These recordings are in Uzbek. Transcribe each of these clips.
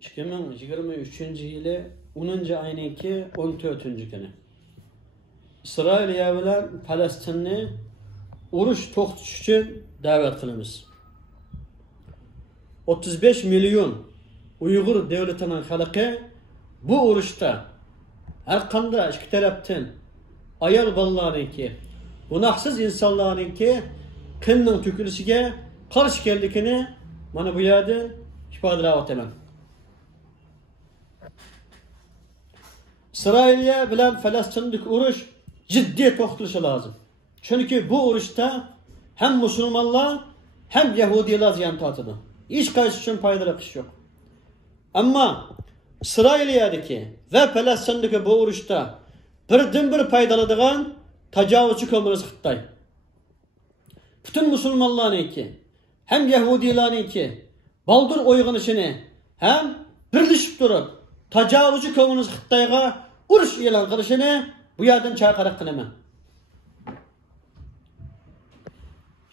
2023 yılı 10. ayının 14. günü. İsrail bilen Palestinni uruş to'xtatish için davet kılımız. 35 milyon Uygur devletinin halkı bu uruşta her kanda iki taraftan ayol balalarınki, günahsız insanlarınki kınның tükürüsüge karşı geldikini bana bu yerde ifade etmem. İsrail'e bilen Filistin'deki uruş ciddi toxtılışı lazım. Çünkü bu uruşta hem Müslümanlar hem Yahudiler ziyan tatıdı. Hiç karşı için faydalı iş yok. Ama İsrail'deki ve Filistin'deki bu uruşta birden bir faydalıdığın tecavüzcü kömürüz Xitay. Bütün Müslümanlarınki hem Yahudiler'inki baldır oyğunuşunu hem birleşip durup tecavüzcü kömürüz Xitay'a uruş ilan kılışını bu yerden çağırarak kınaman.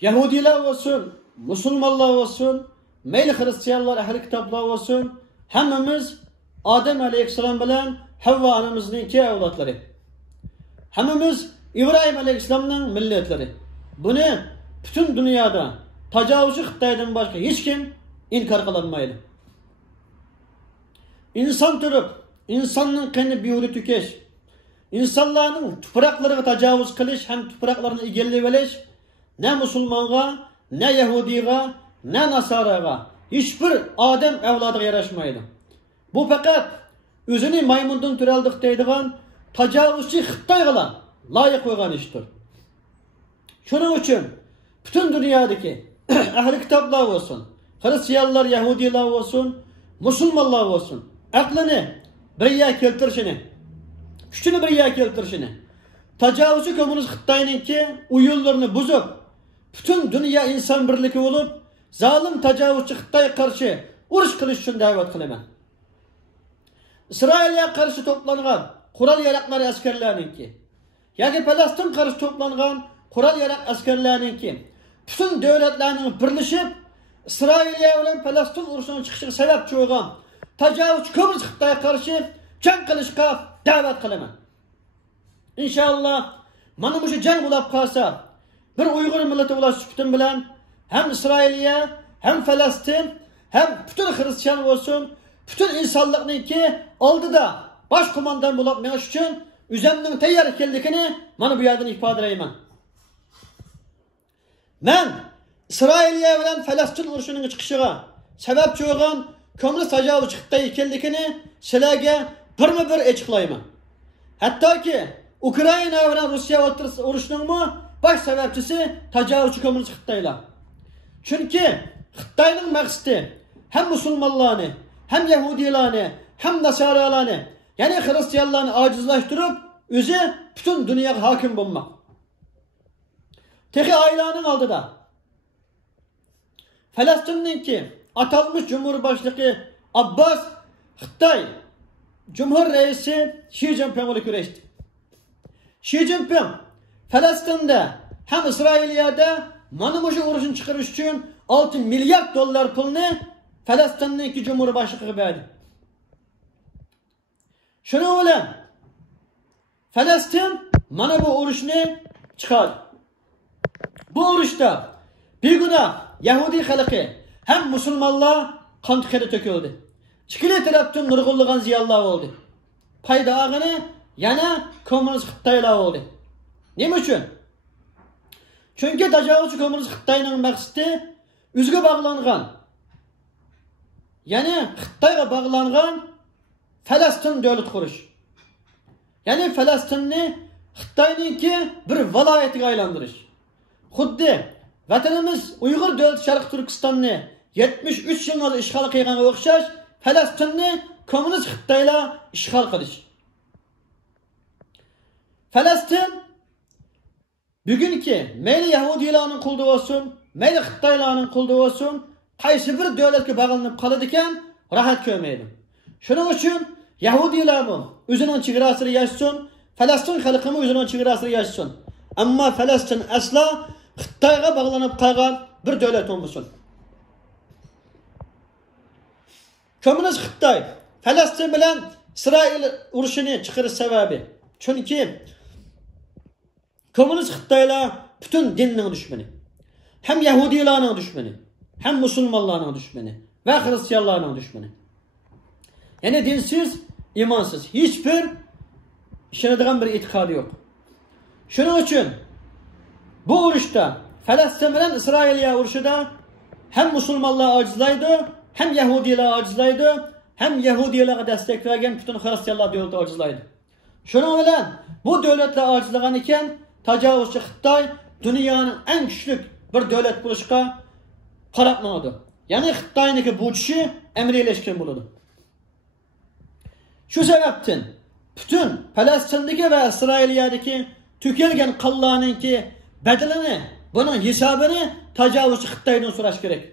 Yahudiler olsun, Müslümanlar olsun, meyli Hristiyanlar, ehli kitaplar olsun, hemimiz Adem Aleyhisselam bilen Havva anamızın iki evlatları. Hemimiz İbrahim Aleyhisselam'ın milletleri. Bunu bütün dünyada tecavüzcü Xitay'dan başka hiç kim inkar kılanmaydı. İnsan türüp, insanın kendi biyuri tükeş, insanların topraklarına tecavüz kılış hem topraklarını igelleyveliş, ne Müslümana, ne Yahudi'ye, ne Nasara'ya, hiçbir Adem evladıga yaraşmaydı. Bu fakat özünü maymundan türeldik deydiğen tecavüzcü Xitay'a layık koygan iştir. Şunun için bütün dünyadaki ehli kitaplar olsun, Hristiyanlar, Yahudiler olsun, Müslümanlar olsun, aklını bir yer keltirişini, güçünü bir yer keltirişini, tecavüzcü komünist Xitay'ınki uyullarını bozup, bütün dünya insan birliği olup, zalim tecavüzcü Xitay'a karşı uruş kılış için davet kılıman. İsrail'e karşı toplanan kural yarakları askerlerinki, yani Palestin karşı toplanan kural yarak askerlerinki, bütün devletlerinin birleşip, İsrail'e olan Palestin uruşunun çıkışına sebepçi olan tecavüzcü komünist Xitay'a karşı can kılışka davet kılıman. İnşallah mana bu can bulap kalsa bir Uygur milleti ulaş bütün bilen hem İsrail'e hem Filistin hem bütün Hristiyan olsun bütün insanlıknınki aldı da baş komandan bulap meğiş için üzemnin teyyar ekeldikini mana bu yerden ifade edeyim. Ben İsrail'e bilen Filistin uruşunun çıkışına sebepçi olan komünist tecavüzcü Xitay ekeldikini sizlerge bir açıklayayım. Hatta ki Ukrayna ve Rusya uruşunun mu baş sebepçisi tecavüzcü komünist Xitaylar. Çünkü Xitay'ın maksidi hem Müslümanlarını, hem Yahudilerini, hem Nasaralarını, yani Hristiyanlarını acizlaştırıp özü bütün dünyaya hakim bulmak. Teki ailenin aldı da Filistin'inki atanmış Cumhurbaşkanı Abbas Xitay Cumhur Reisi Xi Jinping'le güreşti. Xi Jinping Filistin'de hem İsrail'de manımıcı uruşun çıkarış için 6 milyar dolar pulunu Filistin'deki Cumhurbaşkanı verdi. Şunu bilen Filistin mana bu uruşunu çıkardı. Bu uruşta bir günah Yahudi halkı hem Müslümanlar kan tükeri töküldü. İkili taraftan nurgulluğun ziyallar oldu. Payda ağını yana komünist Xitaylar oldu. Ne için? Çünkü tecavüzcü komünist Xitay'nın maksidi üzgü bağlanğan, yani Xitay'a bağlanğan Filistin devlet kuruş. Yani Filistinni Xitay'nınki bir valayetiga aylandırış. Xuddi vatanımız Uygur devlet Şarkı Türkistan'ni 73 yılında işgal kıyganga o'xshash Filistinni komünist Xitaylar işgal qilish. Filistin bugünkü meyli Yahudilarning qo'lida olsun, meyli Xitaylarning qo'lida olsun, qaysi bir davlatga bağlanıp qoladi ekan, rahat ko'rmaydi. Shuning uchun Yahudilarmi o'zining chegarasida yashsin, Filistin xalqimi o'zining chegarasida yashsin. Ammo Filistin asla Xitayga bağlanıp qolgan bir davlat bo'lmasin. Komünist Xitoy Falastin bilan İsrail urushini chiqarish sababi. Chunki komünist Xitoylar butun dinning dushmani. Hem Yahudiylarning dushmani, hem musulmonlarning dushmani va xristianlarning dushmani. Yani dinsiz, imansız, hiçbir işinadigan bir e'tiqodi yo'q. Shuning uchun bu urushda Falastin bilan İsrailya urushida hem musulmonlar ojizlaydi, hem Yahudiler ojizlaydi, hem Yahudilarga destek vergen bütün Hristiyanlar devleti ojizlaydi. Şunun bilan bu devletler ojizlagan ekan, tajovuzchi Xitoy dunyoning eng kuchli bir devlet bo'lishga qarab oldi. Ya'ni Xitoyniki bu kishi amriyleşken bo'ladi. Şu sebepten bütün Falastindagi ve İsrailiyadagi tükelgen qonlarninki bedelini, bunun hesabını tajovuzchi Xitoydan so'rash kerak.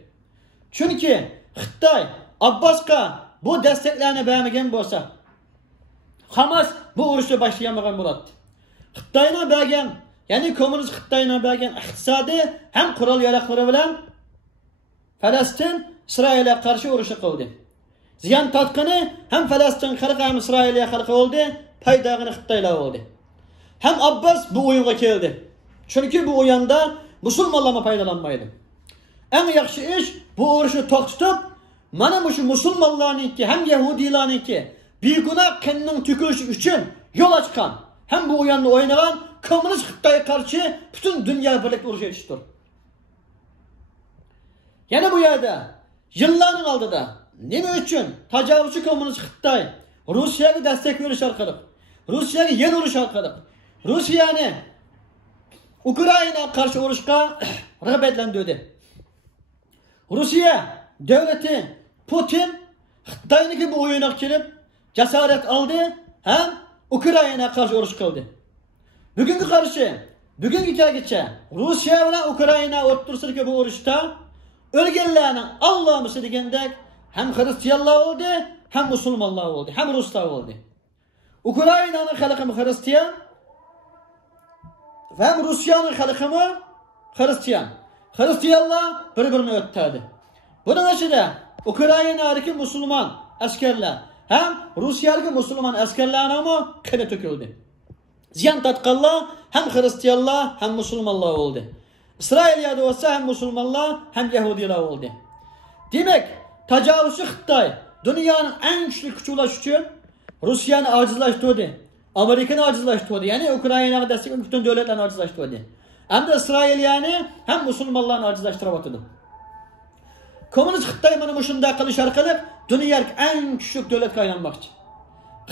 Chunki Xitoy Abbasqa bu desteklerini vermegen bo'lsa, Hamas bu urushni başlayamagan bo'ladi. Xitoyning bergan, ya'ni komünist Xitoyning bergan iqtisodiy ham qurol yaraqlari bilan Falastin İsrailga qarshi urush qildi. Ziyon tatqini hem Falastin xalqi hem İsrailya xalqi oldu, paydag'ini Xitoylar oldu. Hem Abbas bu oyunga keldi. Chunki bu oyunda musulmonlar foydalanmaydi. En yaxshi ish bu urushni to'xtatib, mana şu musulmonlarniki hem Yahudilarniki begunoh qonning to'kilishi uchun yo'l ochgan, hem bu oyunda o'ynagan komünist Xitoyga qarshi bütün dünya birlikda urush etishdir. Yana bu yerda yillarning oldida nima uchun tajovuzchi komünist Xitoy Rossiyaga destek verish orqali, Rossiyaga yer urush orqali, Rossiyani Ukraina qarshi urushga rag'batlantirdi. Rossiya devleti Putin Xitoyniki bu oyuna kelib jasorat oldi ham Ukraina qarshi urush qildi. Bugungi qarshi, bugungi kungacha Rossiya bilan Ukraina o'rtasidagi bu urushda o'lganlarning Allohmisi degandek hem Hristiyanlar oldu, hem musulmonlar oldu, hem Ruslar oldu. Ukrainaning xalqi Hristiyan ve hem Rusya'nın xalqi Hristiyan. Hristiyanlar bir-birini o'tadi. Bunun içinde Ukrainadagi musulmon askerler hem Rusya'dagi musulmon askerlarning qani to'kildi. Ziyon tatqanlar hem Hristiyanlar hem musulmonlar oldu. İsrailiyada olsa hem musulmonlar hem Yahudiler oldu. Demek tajovuzchi Xitoy dunyoning eng kuchli kuchi bo'lish uchun Rossiyani ojizlashtirdi, Amerikani ojizlashtirdi, ya'ni Ukrainaga destek veren bütün devletlarni ojizlashtirdi. Hem de İsrailiyani hem musulmonlarni ojizlashtiryapti. Komünist Xitoy mana shunday qilish orqali dunyoning eng kuchli davlatga aylanmoqchi.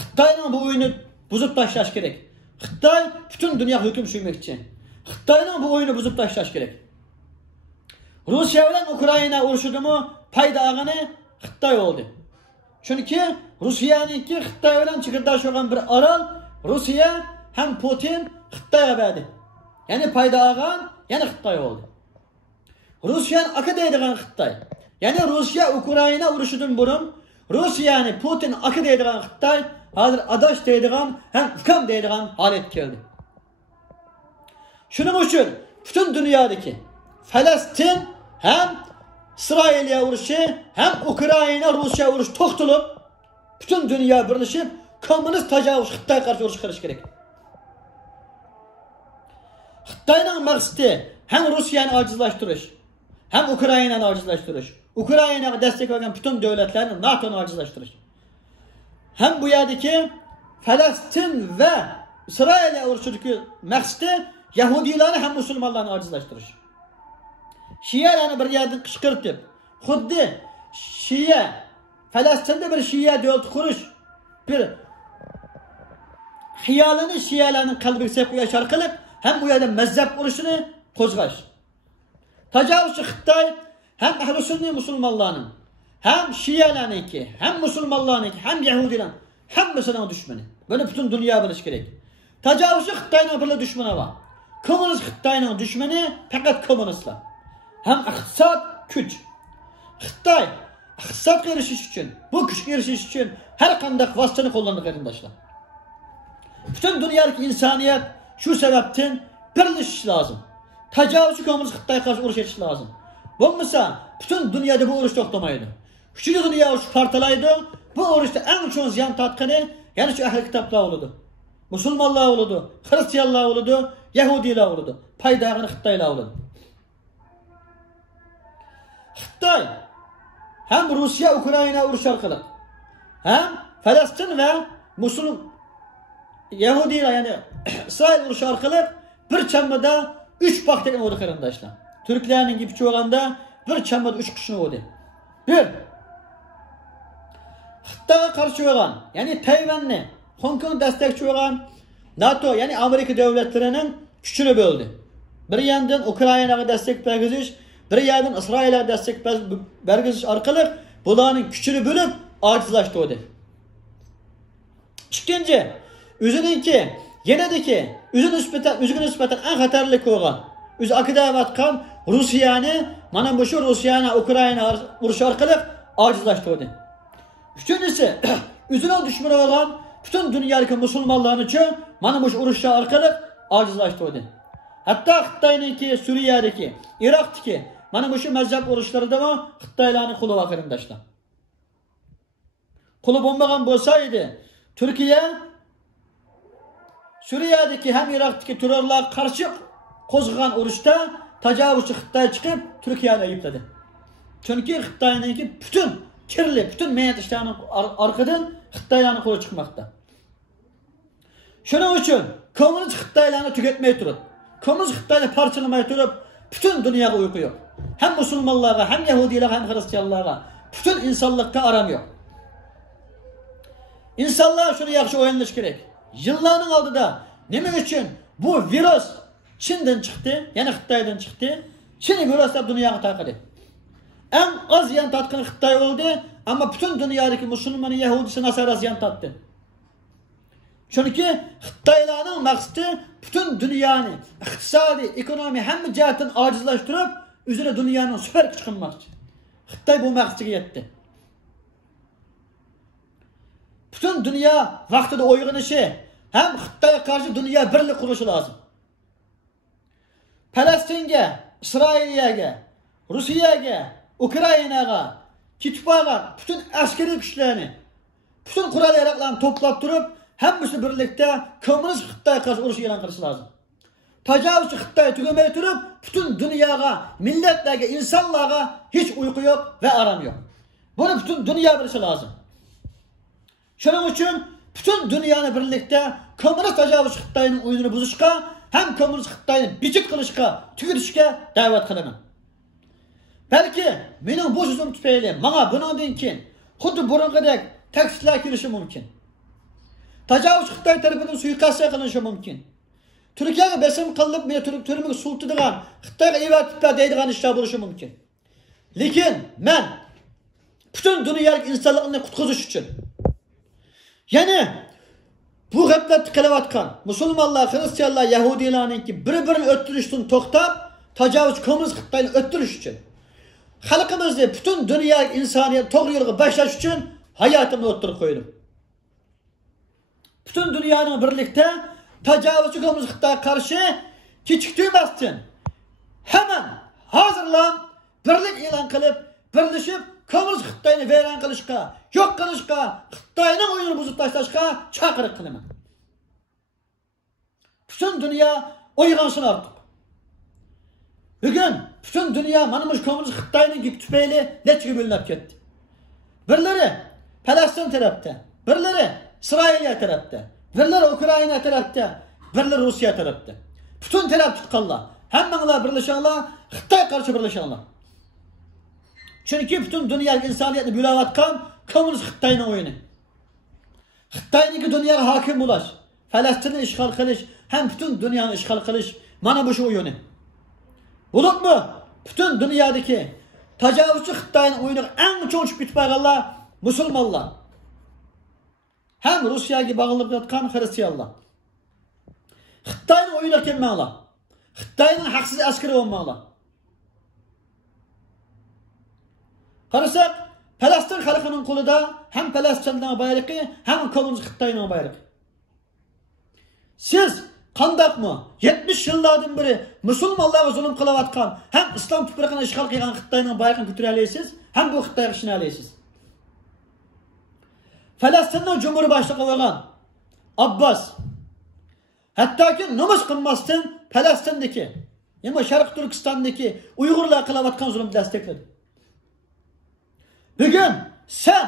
Xitoyning bu o'yini buzib tashlash kerak. Xitoy bütün dünya hukm sürmekçi. Xitoyning bu o'yini buzib tashlash kerak. Rossiya bilan Ukraina urushidimi paydag'ini Xitoy oldu. Chunki Rossiyaniki Xitoy bilan chegirdosh bir orol Rossiya hem Putin Xitoyga berdi. Ya'ni paydag'an yana Xitoy oldu. Rossiyani aka deydigan Xitoy. Ya'ni Rossiya Ukraina urushidan burun Rossiyani Putin aka deydigan Xitoy hozir adash deydigan hem ukam deydigan holat keldi. Shuning uchun bütün dünyadaki Falastin hem İsrail'e urushi hem Ukraina Rusya urushi to'xtalib, bütün dünya birleşip komünist tajovuzchi Xitoyga qarshi urush qilish kerak. Xitoyning maqsadi hem Rusyani ojizlashtirish, hem Ukrainani ojizlashtirish, Ukrainaga destek veren bütün devletlerini NATO'nu ojizlashtirish. Hem bu yerdeki Falastin ve İsrail'e urushidagi maqsadi Yahudilarni hem musulmonlarni ojizlashtirish. Şialarni bir yerdan qishqirtib, xuddi Şia Falastinda bir Şia devlet qurish bir xiyolini Şialarning qalbiga sepib qo'yish orqali hem bu yerda mazhab urushini qo'zg'ash. Tajovuzchi Xitoy hem ahli sunniy musulmonlarning, hem Şialarniki, hem musulmonlarniki, hem Yahudilar hammasining dushmani. Buni bütün dünya bilish kerak. Tajovuzchi Xitoyning bir dushmani bor. Komünist Xitoyning dushmani faqat kommunistlar. Hem iqtisod kuch. Xitoy iqtisodga erishish uchun, bu kuchga erishish uchun har qanday vositani qo'llanadi qarindoshlar. Bütün dünyadaki insaniyat şu sebepten birleşiş lazım. Tajovuzchi komünist Xitoyga qarshi urush etish lazım. Bo'lmasa bütün dünyada bu urush to'xtamaydi. Üçüncü dünya uruş partalaydı. Bu urushda en çok ziyan tatqani yani şu ahli kitaplar oludu. Musulmonlar oludu, Hristiyanlar oludu, Yahudiler oludu. Paydagını Xitoylar oludu. Xitoy hem Rusya Ukrayna urushi orqali hem Falastin ve Musulmon Yahudiler yani İsrail urushi orqali bir chammada 3 baq degan oldu qarindoshlar. Türklarning gipchi bo'lganda bir chammada 3 qishni oldu. Bir Xitoyga qarshi bo'lgan, ya'ni Tayvanni, Hong Kong destekçi olan NATO yani Amerika devletlerinin gücünü böldü. Bir yandan Ukrayna'ya destek vergiziş, bir yandan İsrail'e destek vergiziş arkalık bunların gücünü bölüp acizlaştırdı. İkinci, üzününki, yenedeki, üzgün nispeten en hatırlı olan, üzü akıda vatkan Rusya'nı, mana bu şu Rusya'na Ukrayna vuruşu arkalık acizlaştırdı. Üçüncüsü, üzüne düşmanı olan bütün dünyadaki Müslümanların için mana bu urushlar orqali acizlaştırdı. Hatta Xitoyninki, Suriyadagi, Iroqdagi mana bu mazhab urushlarida ham Xitoylarning qo'li bor qarindoshlar. Qo'li bo'lmagan bo'lsa edi, Turkiya Suriyadagi ham Iroqdagi terrorlarga qarshi qo'zg'agan urushda tajovuzchi Xitoy chiqib Turkiyani aybladi. Chunki Xitoyninki bütün kirli, bütün mehnat işlerinin arkadan Xitoylarning qo'li chiqmoqda. Şunun için komünist Xitoylarni tüketmeye turib, komünist Xitoyni parçalamaya turib, bütün dünyaya uyku yok. Hem Müslümanlara, hem Yahudilara, hem Hristiyanlara, bütün insanlıkta aram yok. İnsanlar şunu yaxshi o'ylash kerak. Yıllarning oldida nima uchun bu virus Çin'den çıktı, yani Xitoydan çıktı. Çin viruslar dunyoga tarqadi. En az ziyan tatqan Xitoy oldu ama bütün dünyadaki Müslümanı, Yahudisi, Nasara ziyan tattı. Çünkü Xitoylarning maqsadi bütün dünyanı iqtisodiy, ekonomi hamma jihatdan ajizlashtirib, o'zini dunyoning super kuch qilmoqchi. Xitoy bu maqsadga yetdi. Bütün dünya vaqtida uyg'onishi ham Xitoyga qarshi dunyo birlik qurishi lozim. Falastinga, İsrailga, Rusiyaga, Ukraynaga, Kitpaga bütün askeri güçlerini, bütün kural yaraklarını toplap durup hepsi birlikte komünist Xitoyga karşı uruş e'lon qilish lazım. Tajovuzchi Xitoy tugamay turib, bütün dünyaya, milletlerge, insanlarga hiç uyku yok ve aram yok. Bunu bütün dünya bilishi lazım. Şunun için bütün dünyanın birlikte komünist tajovuzchi Xitoyning o'yinini buzishga, hem komünist Xitoyni bichit qilishga, tugitishga da'vat qilaman. Belki benim bu sözüm tüpeyli, bana bundan keyin xuddi burunqidek takliflar kelishi mumkin. Tajovuzchi Xitoy tarafidan suiqasd qilinishi mumkin. Türkiye'ye besim qilinib, meni turmuga sultadigan, Xitoyga evatiblar deydigan ishlar bo'lishi mumkin. Lekin men bütün dunyolik insonlarni qutqizish uchun, ya'ni bu g'aflatni qilayotgan musulmonlar, Hristiyanlar, Yahudilarninki bir-birini o'ttirishdan to'xtab, tajovuzchi komünist Xitoyni o'ttirish uchun, xalqimizni bütün dunyolik insoniyat to'g'ri yo'lga boshlash uchun hayotimni o'ttirib qo'ydim. Bütün dünyanın birlikte tajovuzchi komünist Xitoyga qarshi kechiktirmasdan hemen hazırlan, birlik e'lon qilib, birlashib komünist Xitoyni vayron qilishga, yo'q qilishga, Xitoyning o'yinini buzib tashlashga chaqiriq qilaman. Bütün dünya uyg'onsin artık. Bugün bütün dünya mana bu komünist Xitoyning tufayli necha bo'linib ketdi. Birlari Falastin tarafda, birlari İsrail tarafta, birlari Ukrayna tarafta, birlari Rusya tarafta. Bütün taraf tutqanlar, hammalar birlashinglar, Xitoy qarshi birlashinglar. Çünkü bütün dünya insaniyatni bo'layotgan komünist Xitoyning o'yini. Xitoyning dunyoga hokim bo'lish, Falastinni ishg'ol qilish, ham bütün dunyoni ishg'ol qilish mana bu shu o'yini. Bo'lib mu? Bütün dünyadaki tajovuzchi Xitoyning o'yiniga eng cho'chib ketganlar musulmonlar. Hem Rusya'ya bağlanıp yatkan Hristiyanlar. Xitoyning o'yiniga kelmanglar. Xitoyning haqsiz askari bo'lmanglar. Qarasak, Falastin xalqining qo'lida hem Falastinning bayrog'i, hem komünist Xitoyning bayrog'i. Siz qandaqmi 70 yillardan beri musulmonlarga zulm qilayotgan, hem islom tuprog'ini ishg'ol qilgan Xitoyning bayrog'ini ko'tara olasiz, hem bu Xitoyga ishona olasiz. Falastinning Cumhurbaşlığı bo'lgan Abbas hattoki namoz qilmasdan Falastindagi, ya'ni Sharq Turkistondagi Uyg'urlar qilayotgan zulmni destekladi. Bugun sen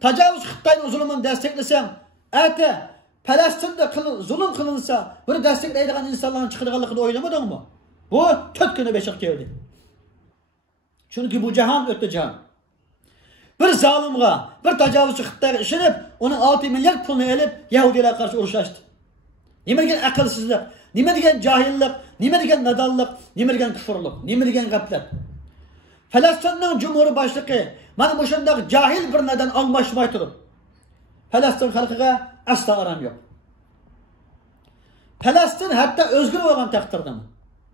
tajovuz Xitoyning zulmini desteklasang, ata Falastinda zulm qilinsa, buni desteklaydigan insonlarning chiqadiganligini o'ylamadingmi? Bu 4 kuni beşik keldi. Chunki bu jahon o'tdi jahon. Bir zalimga, bir tajovuzchi Xitoyga ishonib, uning 6 milliard pulni olib, Yahudilarga qarshi urushashdi. Nima degan aqlsizlik, nima degan jahillik, nima degan nadonlik, nima degan kufrlik, nima degan g'aflat. Falastinning Cumhurbaşlığı mana bu shunday jahil bir nadan almashmay turib, Falastin xalqiga asla aram yo'q. Falastin hatta o'zgar bo'lgan taqdirdami?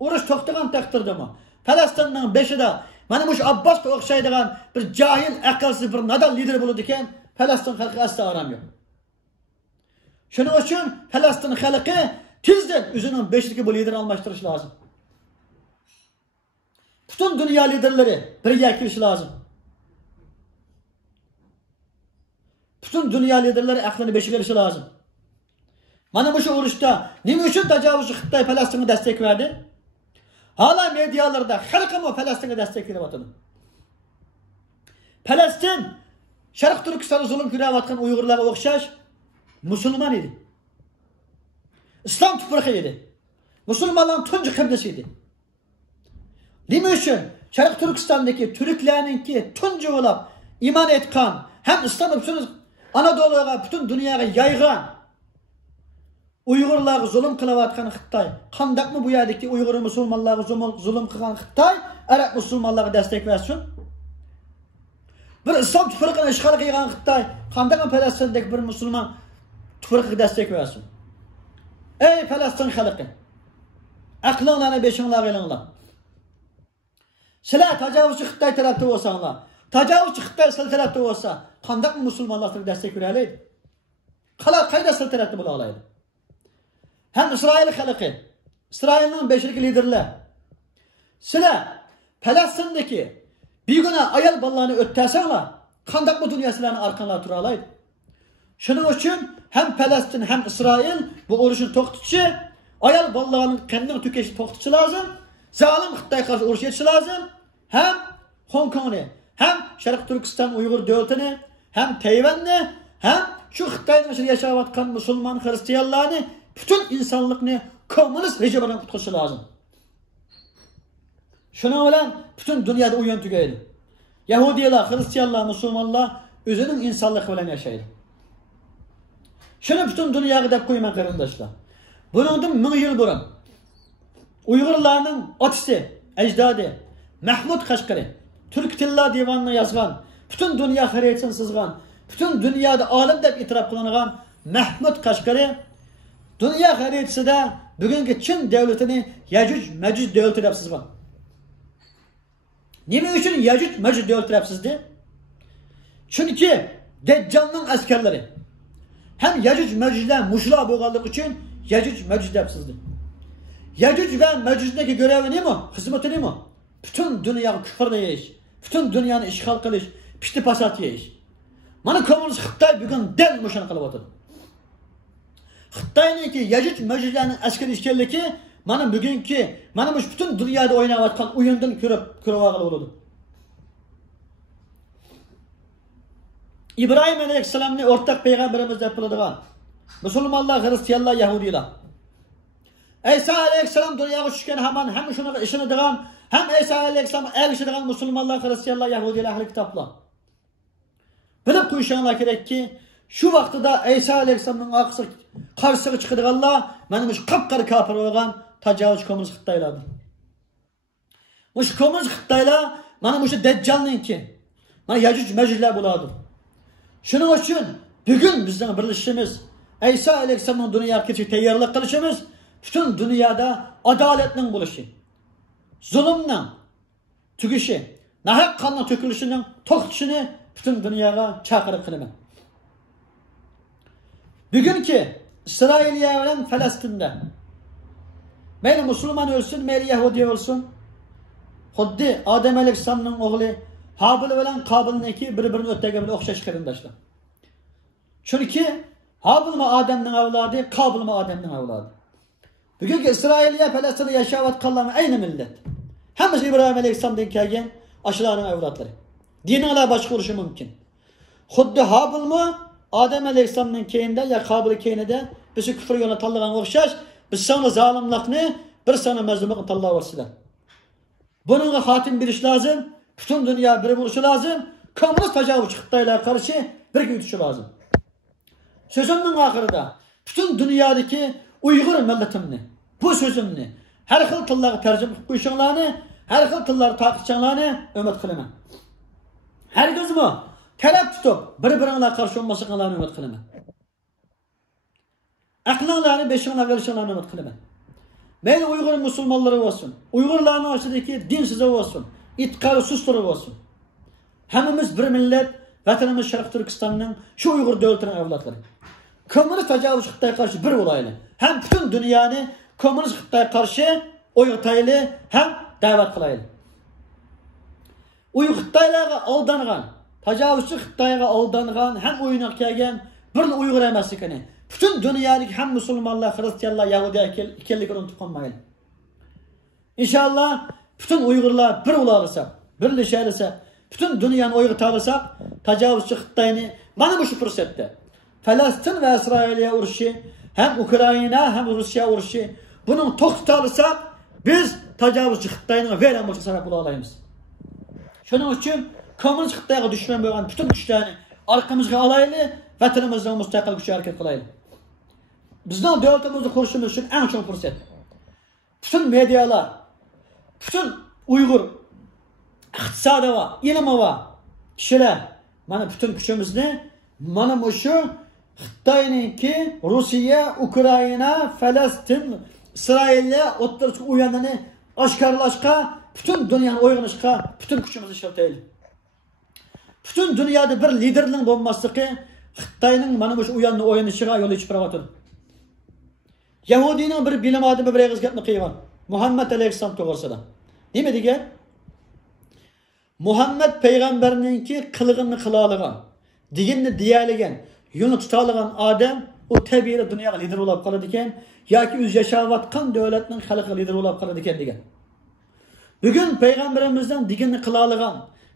Urush to'xtagan taqdirdami? Falastinning beshida mana bu Abbasga o'xshaydigan bir jahil, aqlsiz bir nadan lider bo'ladi ekan, Falastin xalqiga asla aram yo'q. Shuning uchun Falastin xalqi tezdan o'zining beshdagi bu liderni almashtirish lozim. Bütün dünya liderleri birga kelishi lozim. Bütün dünya liderleri aklını beşik elishi lozim. Mana bu şu urushda nima uchun tajovuzchi Xitoy Falastinga destek verdi? Hala medialarda xalqim Falastinga destek beryapti. Falastin Sharq Turkistonda zulm ko'rayotgan Uyg'urlarga o'xshash musulmon edi. Islom tuprog'i edi. Musulmonlarning tunji qiblasi edi. Nima uchun Sharq Turkistondagi Türklarninki tunji bo'lib iymon etgan, ham islom uchun Anadolu'ga, bütün dunyoga yaygan Uyg'urlarga zulm qilayotgan Xitoy, qandaqmi bu yerdagi Uyg'ur musulmonlarga zulm qilgan Xitoy arab musulmonlarga destek versin? Bir islom tuprog'ini ishg'ol qilgan Xitoy qandaq Falastindagi bir musulmon tuprog'iga destek versin? Ey Falastin xalqi, aqlinglarni beshinglarga ilinglar. Sizlar tajovuzchi Xitoy tarafda bo'lsanglar, tajovuzchi Xitoy sizlar tarafda bo'lsa, qandaq musulmonlarga destek bera oladi? Qayda sizlar tarafda bo'la oladi? Hem İsrail xalqi, İsrailning beshlik liderlar. Sizlar Falastindagi begona ayol bolalarni o'tkazsanglar, qandaq bu dunyo sizlarni orqanglar tura oladi? Shuning uchun hem Falastin hem İsrail bu urushni to'xtatishi, ayol bolalarning qanday to'kishini to'xtatishi lozim. Zalim Xitoyga qarshi urush etishi lozim. Hem Hong Kongni, hem Sharq Turkiston Uyg'ur davlatini, hem Tayvanni, hem şu Xitoyda yashayotgan musulmon xristianlarni, bütün insanlıkni komünist rejimidan qutqizishi lozim. Shuning bilan bütün dunyoda o'yin tugaydi. Yahudilar, xristianlar, musulmonlar o'zining insonligi bilan yashaydi. Shuni bütün dunyoga deb qo'yman qarindoshlar. Buningdan 1000 yil burun Uyg'urlarning otasi, ajdodi Mahmud Qashqari Türk tillar divanini yozgan, bütün dunyo xaritasini sızgan, bütün dunyoda olim deb e'tirof qilingan Mahmud Qashqari dünya xaritasida bugungi Çin davlatini Yajuj Majuj davlati deb sızgan. Nima uchun Yajuj Majuj davlati deb sizdi? Chunki Dajjalning askarlari hem Yajuj Majujlar mushlar bo'lganligi uchun Yajuj Majuj deb sizdi. Yajuj ve Majujdagi görevi nima? Xizmati nima? Bütün dunyoga kufrni yeyish, bütün dunyoni ishg'ol qilish, pishti pasat yeyish. Mana kommunist Xitoy bugun dal mushani qilyapti. Xitoyniki Yajuj Majujlarning askari ishkanligi mana bugungi, mana bu bütün dunyoda o'ynayotgan o'yindan ko'rib oladi. İbrahim Aleyhisselam'ni o'rtaq payg'ambarimiz deb biladigan musulmonlar, xristianlar, yahudilar. İsa Aleyhisselam dunyoga tushgan ham shuni ishonadigan, hem İsa Aleyhisselam ergishadigan musulmonlar, xristianlar, yahudilar, ahli kitoblar. Bilib qo'yishinglar kerakki, şu vaqtida İsa Aleyhisselamning qarshisiga chiqadiganlar mana bu qapqara kafir bo'lgan tajovuzchi kommunist Xitoylardir. Bu kommunist Xitoylar mana bu Dajjalninki, mana Yajuj Majujlar bo'ladi. Shuning uchun bugun bizning birlashishimiz, İsa Aleyhisselamning dunyoga kelishga tayyorlik qilishimiz, bütün dunyoda adolatning bo'lishi, zulmning tugishi, nahaq qonning to'kilishining to'xtatishini bütün dunyoga chaqiriq qilaman. Bugunki İsrailiya bilan Falastinda mayli musulmon o'lsin, mayli Yahudi o'lsin, xuddi Odam Aleyhisselamning o'g'li Habil bilan Qobilniki bir-birini o'tdaga bilan o'xshash qarindoshlar. Çünkü Habilma Adem'nin avladı, Kabilma Adem'nin avladı. Bugün İsrail'e, Filistin'de yaşayatkanlar aynı millet. Hemisi İbrahim Aleyhisselam'dan kelgen aşılarının avlatları. Dinle başka oluşu mümkün. Xuddi Habilma Adem Aleyhisselam'ın keyinde ya Kabil keyinde bizi küfür yoluna tallagan okşaş, biz sana zalimlikni, bir sana mezlumlukni tallab olsalar. Bununla hatim bir iş lazım, bütün dünya bir buluşu lazım, komünist tecavüz Xitaylarga karşı bir gütüşü lazım. Sözümün ahırda bütün dünyadaki Uygur milletini, bu sözümni her xil tillarga tercüme qilib qo'yishinglarni, her xil tillarni taqishinglarni umid qilaman. Herkesmi talab tutib, bir-biringlar qarshi olmasliklarini umid qilaman. Aqlinglarni beshinglarga olishinglarni umid qilaman. Mayli Uygur musulmonlari bo'lsin, Uygurlarning ichidagi dinsiz bo'lsin, itqari susturib bo'lsin. Hammamiz bir millet, vatanimiz Sharq Turkistonning shu Uygur davlatining avlodlari. Komünist tecavüz Xitayga karşı bir olaylı. Hem bütün dünyanı komünist Xitayga karşı oyg'otayli, hem davet kılaylı. Uygur Xitaylarga aldangan, tecavüzçü Xitayga aldangan, hem oyunak kelgen bir Uygur emasligini. Bütün dünyadaki hem Müslümanlar, Hristiyanlar, Yahudiler ikenligini unutib qolmaylı. İnşallah bütün Uygurlar bir ularsa, birleşerse, bütün dünyanın oyg'otalsak, tecavüzçü Xitayni mana bu fursatda Filistin ve İsrail'e uruşı, hem Ukrayna hem Rusya uruşı, bunun to'xtatsak, biz tecavüzçü Xitayning veren bo'lishga sabab bo'la olamiz. Shuning uchun komünist Xitayga dushman bo'lgan bütün kuchlarni orqamizga olayli, vatanimizning mustaqil kuchi harakat qilayli. Bizning davlatimizni qurishimiz uchun eng chong fursat. Bütün medialar, bütün Uygur iqtisodi va ilmi va kishilar mana bütün kuchimizni mana shu Xitoyninki Rusya, Ukrayna, Filistin, İsrail'le o'rtasida o'yinini oshkorlashga, bütün dünyanın uyg'onishga bütün kuchimizni ishlataylik. Bütün dünyada bir liderlik bo'lmasligi Xitoyning mana shu o'yinni o'ynashiga yo'l ochib qo'yadi. Yahudiyning bir bilim odami bir eg'iz gapni qilgan. Muhammed Aleyhisselam to'g'risida. Nima degan? Muhammed payg'ambarninki qilig'ini qila olgan, deginni deyaligan, yo'lni tuta olgan odam o tabiiyda dunyoga lider bo'lib qoladi ekan, yoki o'z yashayotgan davlatning xalqiga lider bo'lib qoladi ekan degan. Bugun payg'ambarimizdan deginni qila olgan,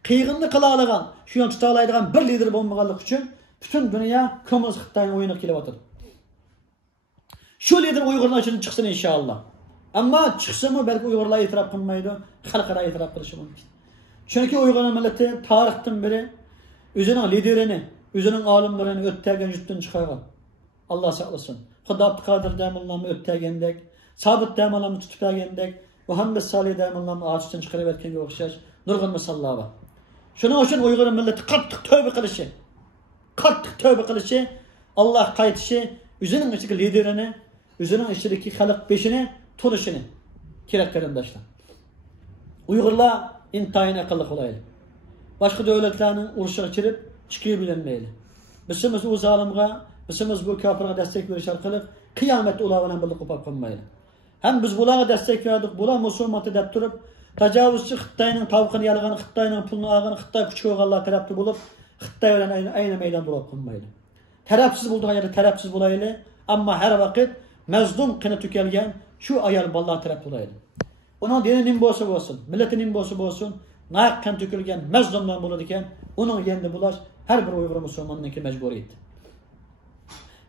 qiyg'inni qila olgan, shu yo'lni tuta oladigan bir lider bo'lmaganligi uchun butun dunyo kommunist Xitoyning o'yinib kelyapti. Şu lider Uygurlar için çıksın inşallah. Ama çıksa mı belki Uygurlar itiraf kılmaydı, halkara itiraf kılışı mümkün. Çünkü Uygurlar milleti tarihten beri özünün liderini, özünün alimlerini öttergen yüzden çıkargan. Allah saklasın. Xudo Abdülkadir Demirlam'ı öttergendek, Sabit Demirlam'ı tutuklagendek, Muhammed Salih Demirlam'ı ağaçtan çıkarıverkenге okşaş, nurgun misallar var. Şunun için Uygur milleti kattık tövbe kılışı, Allah kaytışı, özünün içindeki liderini, özünün içindeki halk peşini, tunuşunu gerek kardeşler. Uygurlar intayine akıllı olaylı. Başka devletlerinin uruşuna çirip çıkıyor bilinmeyli. Bizimiz o zalimga, bizimiz bu kafirga destek veriş arkalık kıyamet ulavına birlik kopap konmaylı. Hem biz bunlara destek verdik, bunlar musulmanı dep durup, tecavüzçü Xitayning tavukını yalgan, Xitayning pulunu algan, Xitay küçük oğallar taraflı bulup, Xitay bilen aynı meydan dolap konmaylı. Tarafsız bulduğu yerde tarafsız bulaylı, ama her vakit mezlum kını tükelgen şu ayal ballar taraf bulaylı. Onun dini nimbosu olsun, milletin nimbosu olsun, nayak kan tükülgen mezlumdan bulurken, onun yendi bulaş her bir Uygur Müslümanınki mecburiyet.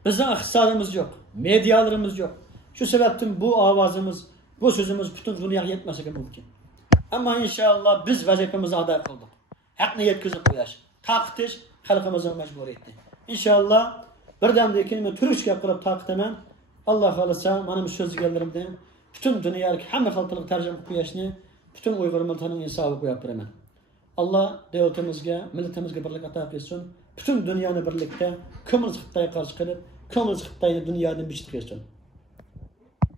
Bizden iktisadımız yok, medyalarımız yok. Şu sebepten bu avazımız, bu sözümüz bütün dünyaya yetmesi mümkün. Ama inşallah biz vazifemizi aday kıldık. Hakkını yetkizip koyaş, taktiş halkımızın mecburiyeti. İnşallah birdemde ikilimi Türkçe yapıp takip emen Allah kalırsa benim sözcüklerimden bütün dünyadaki hem halkılık tercüme koyuşunu bütün Uygur milletinin insafı koyup hemen. Allah devletimizge, milletimizge birlik ata etsin. Bütün dünyanın birlikte komünist Xitayga karşı kılıp komünist Xitayni dünyadan biçip geçsin.